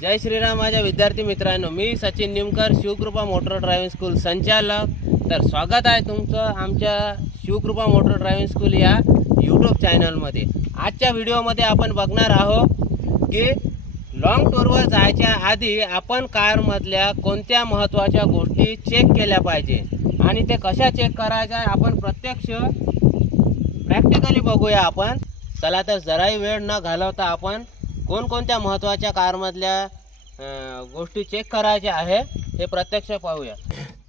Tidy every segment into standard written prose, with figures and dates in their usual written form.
जय श्रीराम माझ्या विद्यार्थी मित्रांनो, मी Sachin Nimkar, Shivkrupa motor driving school संचालक। तर स्वागत आहे तुमचं आमच्या शिवकृपा मोटर ड्रायव्हिंग स्कूल या यूट्यूब चॅनलमध्ये। आजच्या व्हिडिओमध्ये आपण बघणार आहोत की लॉंग टूरवर जायच्या आधी आपण कारमधल्या कोणत्या महत्त्वाच्या गोष्टी चेक केल्या पाहिजे आणि ते कशा चेक करायच्या आपण प्रत्यक्ष प्रॅक्टिकली बघूया आपण। चला तर जराही वेळ न घालवता आपण कोणकोणत्या महत्त्वाच्या कारमधल्या गोष्टी चेक करायच्या आहे हे प्रत्यक्ष पाहूया।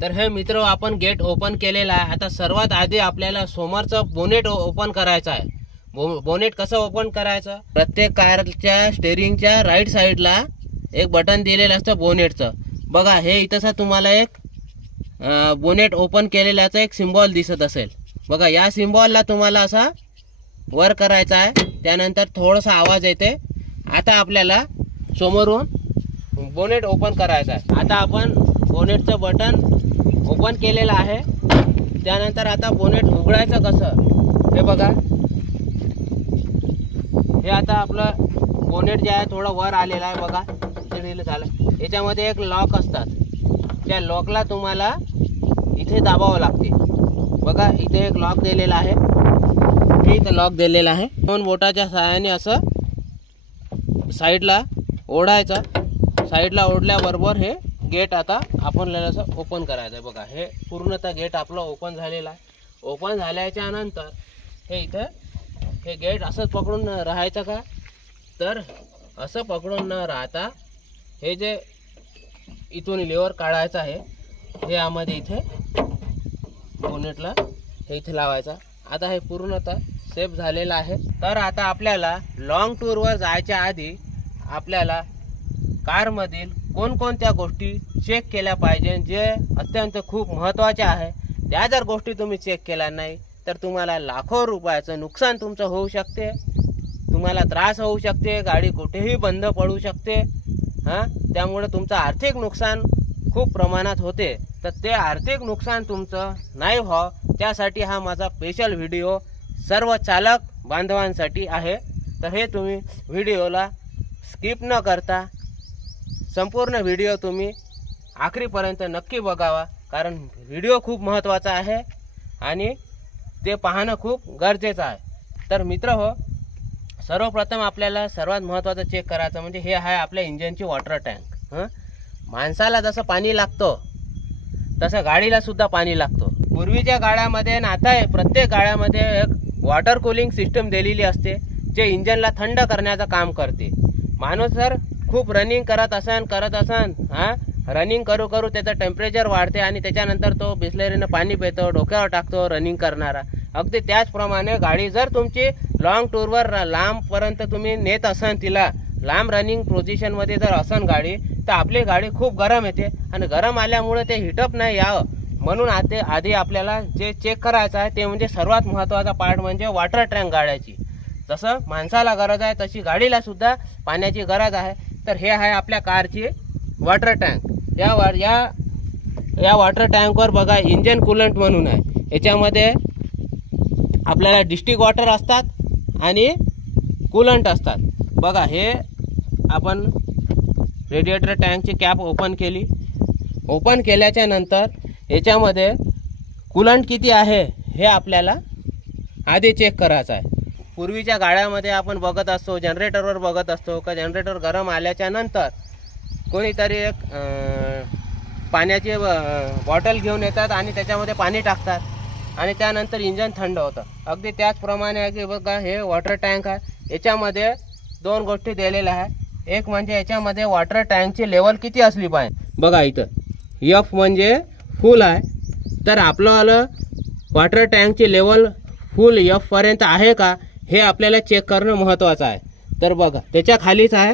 तर हे मित्र आपण गेट ओपन केलेला आहे। आता सर्वात आधी आपल्याला समोरचं बोनेट ओपन करायचं आहे। बोनेट कसं ओपन करायचं, प्रत्येक कारच्या स्टेअरिंगच्या राईट साईडला एक बटन दिलेलं असतं बोनेटचं। बघा हे इथंसा तुम्हाला एक बोनेट ओपन केलेल्याचा एक सिम्बॉल दिसत असेल। बघा या सिम्बॉलला तुम्हाला असा वर करायचा आहे, त्यानंतर थोडासा आवाज येते। आता आपल्याला समोरून बोनेट ओपन करायचा आहे। आता आपण बोनेटचं बटन ओपन केलेलं आहे, त्यानंतर आता बोनेट उघडायचं कसं हे बघा। हे आता आपलं बोनेट जे आहे थोडं वर आलेलं आहे बघा, ते झालं। याच्यामध्ये एक लॉक असतात, त्या लॉकला तुम्हाला इथे दाबावं लागते। बघा इथे एक लॉक दिलेला आहे, हे इथं लॉक दिलेला आहे। दोन बोटाच्या सहाय्याने असं साईडला ओढायचं। साईडला ओढल्याबरोबर हे गेट आता आपण असं ओपन करायचं आहे। बघा हे पूर्णतः गेट आपलं ओपन झालेलं आहे। ओपन झाल्याच्या नंतर हे इथं हे गेट असंच पकडून राहायचं का, तर असं पकडून न राहता हे जे इथून लिव्हर काढायचं आहे हे यामध्ये इथे बोनेटला हे इथे लावायचा। आता हे पूर्णतः सेफ झालेलं आहे। तर आता आपल्याला लॉंग टूरवर जायच्या आधी आपल्याला कारमधील कोणकोणत्या गोष्टी चेक केल्या पाहिजे जे अत्यंत खूप महत्त्वाच्या आहे। त्या जर गोष्टी तुम्ही चेक केल्या नाही तर तुम्हाला लाखो रुपयाचं नुकसान तुमचं होऊ शकते, तुम्हाला त्रास होऊ शकते, गाडी कुठेही बंद पडू शकते। त्यामुळे तुमचं आर्थिक नुकसान खूप प्रमाणात होते। तर ते आर्थिक नुकसान तुमचं नाही व्हावं त्यासाठी हा माझा स्पेशल व्हिडिओ सर्व चालक बांधवांसाठी आहे। तर हे तुम्ही व्हिडिओला स्किप न करता संपूर्ण व्हिडिओ तुम्ही आखरीपर्यंत नक्की बघावा, कारण व्हिडिओ खूप महत्त्वाचा आहे आणि ते पाहणं खूप गरजेचं आहे। तर मित्र हो, सर्वप्रथम आपल्याला सर्वात महत्त्वाचं चेक करायचं म्हणजे हे आहे आपल्या इंजिनची वॉटर टँक। माणसाला जसं पाणी लागतं तसं गाडीला सुद्धा पाणी लागतं। पूर्वीच्या गाड्यामध्ये आणि आता प्रत्येक गाड्यामध्ये एक वॉटर कूलिंग सिस्टम दिलेली असते जे इंजिनला थंड करण्याचं काम करते। माणूस जर खूप रनिंग करत असन रनिंग करू त्याचं टेम्परेचर वाढते आणि त्याच्यानंतर तो बिस्लरीनं पाणी पितो, डोक्यावर टाकतो रनिंग करणारा। अगदी त्याचप्रमाणे गाडी जर तुमची लॉंग टूरवर लांबपर्यंत तुम्ही नेत असन, तिला लांब रनिंग पोझिशनमध्ये जर असन गाडी, तर आपली गाडी खूप गरम येते आणि गरम आल्यामुळे ते हिटअप नाही यावं म्हणून आधी आपल्याला जे चेक करायचं आहे ते म्हणजे सर्वात महत्त्वाचा पार्ट म्हणजे वॉटर टँक गाड्याची। जसं माणसाला गरज आहे तशी गाडीला सुद्धा पाण्याची गरज आहे। तर हे आहे आपल्या कारची वॉटर टँक। या वॉटर टँकवर बघा इंजिन कूलंट म्हणून आहे। याच्यामध्ये आपल्याला डिस्टिक वॉटर असतात आणि कूलंट असतात। बघा हे आपण रेडिएटर टँकची कॅप ओपन केली। ओपन केल्याच्या नंतर याच्यामध्ये कूलंट किती आहे हे आपल्याला आधी चेक करायचं आहे। पूर्वीच्या गाड्यामध्ये आपण बघत असतो, जनरेटरवर बघत असतो का जनरेटर गरम आल्याच्या नंतर कोणीतरी एक पाण्याची बॉटल घेऊन येतात आणि त्याच्यामध्ये पाणी टाकतात आणि त्यानंतर इंजन थंड होतं। अगदी त्याचप्रमाणे की बघा हे वॉटर टँक आहे। याच्यामध्ये दोन गोष्टी दिलेल्या आहे। एक म्हणजे याच्यामध्ये वॉटर टँकची लेवल किती असली पाहिजे। बघा इथं एफ म्हणजे फुल आहे, तर आपलं वॉटर टँकची लेवल फुल एफ पर्यंत आहे का हे आपल्याला चेक करणं महत्त्वाचं आहे। तर बघा त्याच्या खालीच आहे,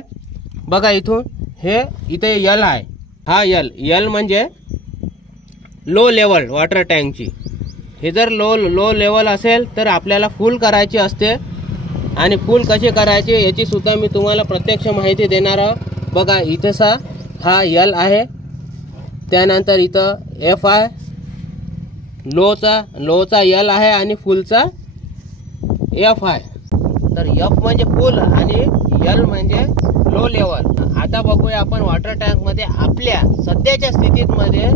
बघा इथून हे इथे यल आहे। हा यल म्हणजे लो लेवल वॉटर टँकची। हे जर लो लेवल असेल तर आपल्याला फुल करायची असते आणि फुल कशी करायची याची सुद्धा मी तुम्हाला प्रत्यक्ष माहिती देणार आहे। बघा इथंसा हा यल आहे, त्यानंतर इथं एफ आहे, लोचा यल आहे आणि फुलचा एफ आहे। तर एफ म्हणजे फुल आणि यल म्हणजे लो लेवल। आता बघूया आपण वॉटर टँकमध्ये आपल्या सध्याच्या स्थितीमध्ये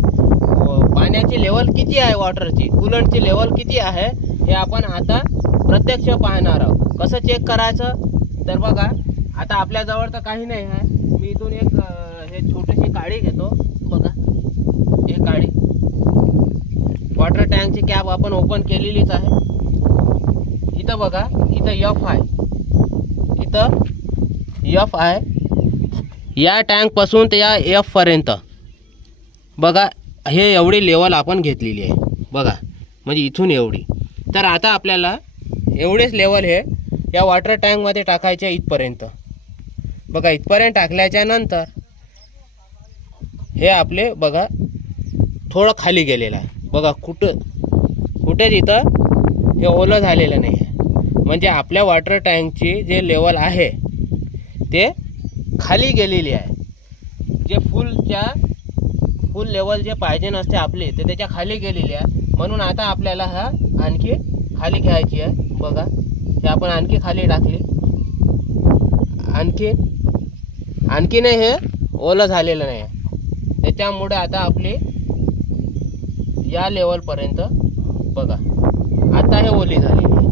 पाण्याची लेवल किती आहे, वॉटरची कूलंटची लेवल किती आहे हे आपण आता प्रत्यक्ष पाहणार आहोत. कसं चेक करायचं तर बघा, आता आपल्याजवळ तर काही नाही आहे. मी इथून एक हे छोटीशी काडी घेतो. बघा हे काडी, वॉटर टँकची कॅप आपण ओपन केलेलीच आहे. इथं बघा, इथं एफ आहे, इथं एफ आहे. या टँकपासून ते या एफ पर्यंत बघा हे एवढी लेवल आपण घेतलेली आहे. बघा म्हणजे इथून एवढी. तर आता आपल्याला एवढेच लेवल हे या वॉटर टँकमध्ये टाकायचे इथपर्यंत. बघा इथपर्यंत टाकल्याच्या नंतर हे आपले बघा थोडं खाली गेलेलं आहे. बघा कुठेच इथं हे ओलं झालेलं नाही आहे. म्हणजे आपल्या वॉटर टँकची जे लेवल आहे ते खाली गेलेली आहे. जे फुल लेवल जे पाहिजे नसते आपली ते त्याच्या खाली गेलेली आहे. म्हणून आता आपल्याला हा आणखी खाली घ्यायची आहे. बघा हे आपण आणखी खाली टाकली, आणखी नाही हे ओलं झालेलं नाही आहे. त्याच्यामुळे आता आपली या लेवलपर्यंत बघा आता हे ओली झालेली आहे.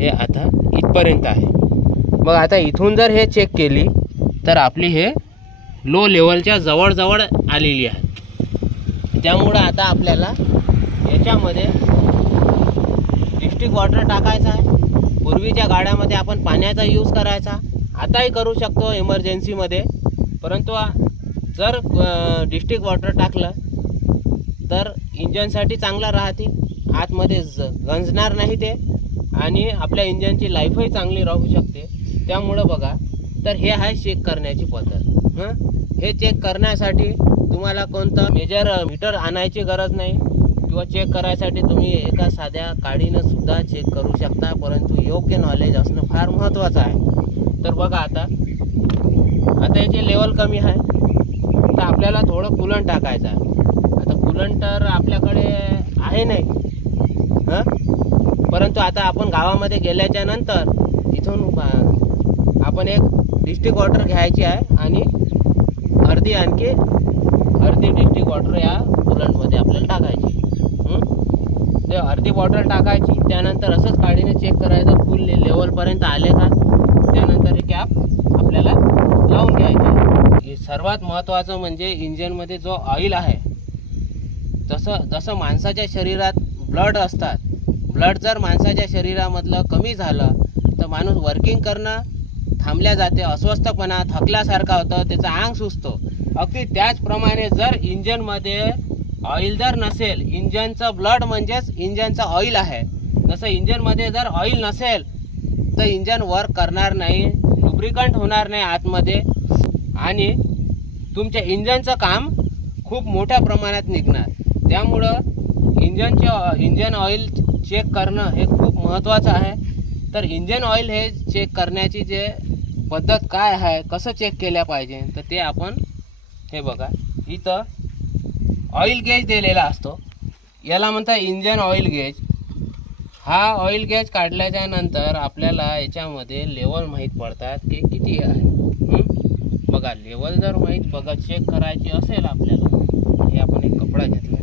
हे आता इथपर्यंत आहे. मग आता इथून जर हे चेक केली तर आपली हे लो लेवलच्या जवळ आलेली आहे. त्यामुळं आता आपल्याला याच्यामध्ये डिस्ट्रिक्ट वॉटर टाकायचा आहे. पूर्वीच्या गाड्यामध्ये आपण पाण्याचा यूज करायचा, आताही करू शकतो इमर्जन्सीमध्ये. परंतु जर डिस्ट्रिक्ट वॉटर टाकलं तर इंजनसाठी चांगलं राहते, आतमध्ये गंजणार नाही ते, आणि आपल्या इंजनची लाईफही चांगली राहू शकते. त्यामुळं बघा, तर हे आहे चेक करण्याची पद्धत. हे चेक करण्यासाठी तुम्हाला कोणतं मेजर मीटर आणायची गरज नाही, किंवा चेक करायसाठी तुम्ही एका साध्या काडीनं सुद्धा चेक करू शकता. परंतु योग्य नॉलेज असणं फार महत्त्वाचं आहे. तर बघा आता याची लेवल कमी आहे, तर आपल्याला थोडं कूलंट टाकायचं आहे. आता कूलंट तर आपल्याकडे आहे नाही, परंतु आता आपण गावामध्ये गेल्याच्या नंतर इथून आपण एक डिस्ट्रिक्ट वॉटर घ्यायची आहे आणि अर्धी डिस्ट्रिक्ट वॉटर या कूलंटमध्ये आपल्याला टाकायची. ते अर्धी बॉटल टाकायची. त्यानंतर असंच काडीने चेक करायचं फुल लेवलपर्यंत आले का. त्यानंतर ही कॅप आपल्याला लावून घ्यायची. सर्वात महत्त्वाचं म्हणजे इंजनमध्ये जो ऑइल आहे, जसं माणसाच्या शरीरात ब्लड असतात, ब्लड जर माणसाच्या शरीरामधलं कमी झालं तर माणूस वर्किंग करणं थांबल्या जाते, अस्वस्थपणा, थकल्यासारखा होतं, त्याचा अंग सुचतो. अगदी त्याचप्रमाणे जर इंजनमध्ये ऑइल जर नसेल, इंजनचं ब्लड म्हणजेच इंजनचं ऑइल आहे, जसं इंजनमध्ये जर ऑइल नसेल तर इंजन वर्क करणार नाही, लुब्रिकंट होणार नाही आतमध्ये, आणि तुमच्या इंजनचं काम खूप मोठ्या प्रमाणात निघणार. त्यामुळं इंजन ऑइल चेक करणं हे खूप महत्त्वाचं आहे. तर इंजन ऑइल हे चेक करण्याची जे पद्धत काय आहे, कसं चेक केल्या पाहिजे, तर ते आपण हे बघा इथं ऑइल गेज दिलेला असतो, याला म्हणतात इंजन ऑइल गेज. हा ऑइल गेज काढल्याच्या नंतर आपल्याला याच्यामध्ये लेवल माहीत पडतात की किती आहे. बघा लेवल जर बघा चेक करायची असेल आपल्याला, हे आपण एक कपडा घेतला,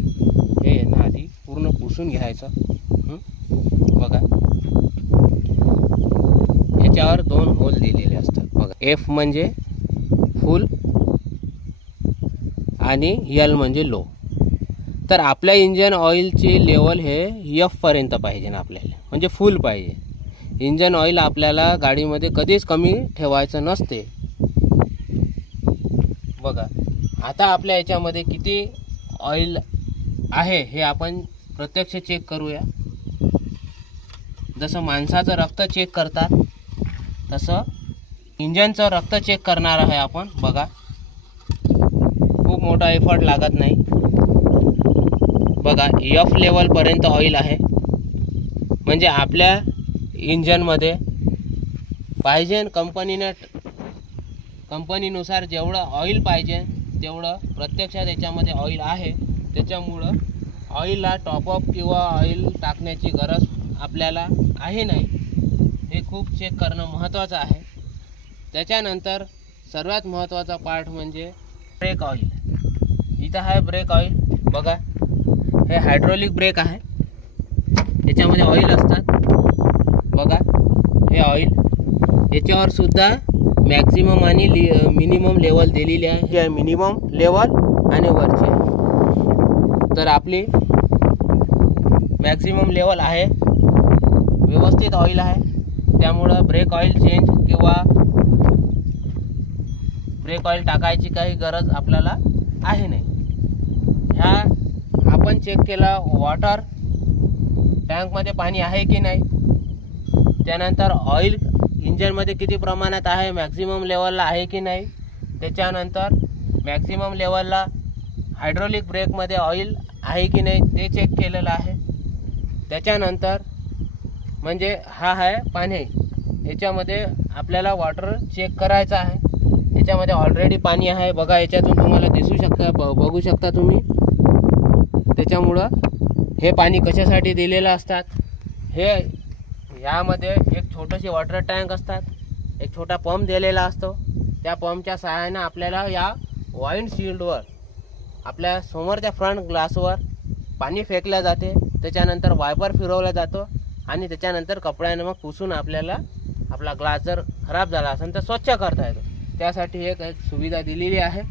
हे ना आधी पूर्ण पुसून घ्यायचं. बघा याच्यावर 2 होल दिलेले असतात. बघा एफ म्हणजे फुल आणि एल म्हणजे लो. तर आपल्या इंजन ऑइलची लेवल हे एफ पर्यंत पाहिजे ना आपल्याला, म्हणजे फुल पाहिजे. इंजन ऑइल आपल्याला गाडीमध्ये कधीच कमी ठेवायचं नसते. बघा आता आपल्या याच्यामध्ये किती ऑइल आहे हे आपण प्रत्यक्ष चेक करूया. जसं माणसाचं रक्त चेक करतात तसं इंजनचं रक्त चेक करणार आहे आपण. बघा खूप मोठा एफर्ट लागत नाही. बघा एफ लेवलपर्यंत ऑइल आहे, म्हणजे आपल्या इंजनमध्ये पाहिजे कंपनीनुसार जेवढं ऑइल पाहिजे तेवढं प्रत्यक्षात याच्यामध्ये ऑइल आहे. त्याच्यामुळं ऑइलला टॉपअप किंवा ऑइल टाकण्याची गरज आपल्याला आहे नाही. हे खूप चेक करणं महत्त्वाचं आहे. त्याच्यानंतर सर्वात महत्त्वाचा पार्ट म्हणजे ब्रेक ऑइल. इथं आहे ब्रेक ऑइल बघा, हे हायड्रोलिक ब्रेक आहे, याच्यामध्ये ऑइल असतात बघा. हे ऑइल याच्यावर सुद्धा मॅक्सिमम आणि मिनिमम लेवल दिलेली आहे. हे मिनिमम लेवल आणि वरची. तर आपली मॅक्सिमम लेवल आहे, व्यवस्थित ऑइल आहे, त्यामुळं ब्रेक ऑइल चेंज किंवा ब्रेक ऑइल टाकायची काही गरज आपल्याला आहे नाही. ह्या आपण चेक केला वॉटर टँकमध्ये पाणी आहे की नाही, त्यानंतर ऑइल इंजनमध्ये किती प्रमाणात आहे, मॅक्सिमम लेवलला आहे की नाही, त्याच्यानंतर मॅक्सिमम लेवलला हायड्रोलिक ब्रेकमध्ये ऑइल आहे की नाही ते चेक केलेलं आहे. त्याच्यानंतर म्हणजे हा आहे पाणी, याच्यामध्ये आपल्याला वॉटर चेक करायचं आहे. याच्यामध्ये ऑलरेडी पाणी आहे बघा, याच्यातून तुम्हाला दिसू शकता, बघू शकता तुम्ही. त्याच्यामुळं हे पाणी कशासाठी दिलेलं असतात, हे यामध्ये एक छोटीशी वॉटर टँक असतात, एक छोटा पंप दिलेला असतो. त्या पंपच्या सहाय्याने आपल्याला या वाईन शील्डवर आपल्या समोरच्या फ्रंट ग्लासवर पाणी फेकल्या जाते. त्याच्यानंतर वायपर फिरवला जातो आणि त्याच्यानंतर कपड्याने मग पुसून आपल्याला आपला ग्लास जर खराब झाला असेल तर स्वच्छ करता येतो. त्यासाठी एक सुविधा दिलेली आहे.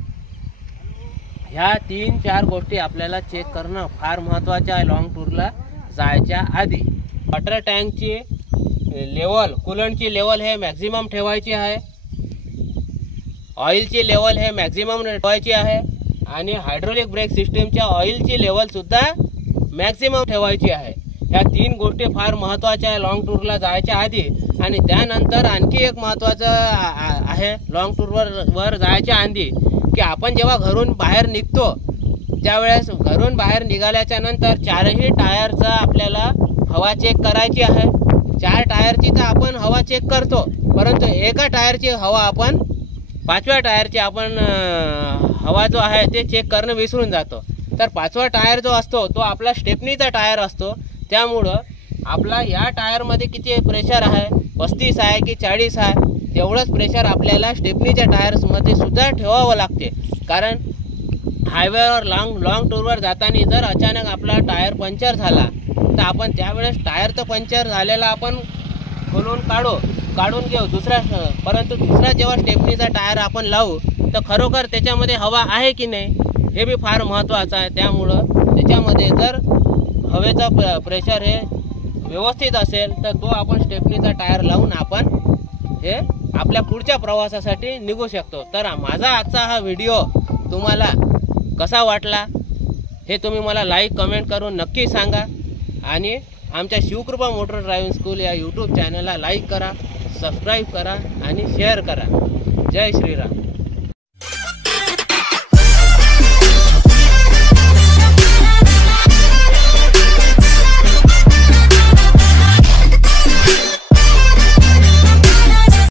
ह्या 3-4 गोष्टी आपल्याला चेक करणं फार महत्त्वाचं आहे लॉंग टूरला जायच्या आधी. वॉटर टँकची लेवल, कूलंटची लेवल हे मॅक्झिमम ठेवायची आहे, ऑइलची लेवल हे मॅक्झिमम ठेवायची आहे आणि हायड्रोलिक ब्रेक सिस्टीमच्या ऑइलची लेवलसुद्धा मॅक्झिमम ठेवायची आहे. ह्या 3 गोष्टी फार महत्त्वाच्या आहे लॉंग टूरला जायच्या आधी. आणि त्यानंतर आणखी एक महत्त्वाचं आहे लॉंग टूरवर जायच्या आधी, की आपण जेव्हा घरून बाहेर निघतो त्यावेळेस घरून बाहेर निघाल्याच्या नंतर 4ही टायरचा आपल्याला हवा चेक करायची आहे. 4 टायरची तर आपण हवा चेक करतो, परंतु एका टायरची हवा आपण 5व्या टायरची आपण हवा जो आहे ते चेक करणं विसरून जातो. तर 5वा टायर जो असतो तो आपला स्टेपनीचा टायर असतो. त्यामुळं आपला या टायरमध्ये किती प्रेशर आहे, 35 आहे की 40 आहे, तेवढंच प्रेशर आपल्याला स्टेपनीच्या टायर्समध्ये सुद्धा ठेवावं लागते. कारण हायवेवर लॉंग टूरवर जाताना जर अचानक आपला टायर पंक्चर झाला तर आपण त्यावेळेस टायर तर पंक्चर झालेला आपण खोलून काढून घेऊ दुसरा, परंतु दुसरा जेव्हा स्टेपनीचा टायर आपण लावू तर खरोखर त्याच्यामध्ये हवा आहे की नाही हे बी फार महत्त्वाचं आहे. त्यामुळं त्याच्यामध्ये जर हवेचा प्रेशर हे व्यवस्थित असेल तर तो आपण स्टेपनीचा टायर लावून आपण हे आपल्या पुढच्या प्रवासासाठी निघू शकतो. तर माझा आजचा हा व्हिडिओ तुम्हाला कसा वाटला हे तुम्ही मला लाईक कमेंट करून नक्की सांगा. आणि आमच्या शिवकृपा मोटर ड्रायव्हिंग स्कूल या यूट्यूब चॅनलला लाईक करा, सबस्क्राईब करा आणि शेअर करा. जय श्रीराम.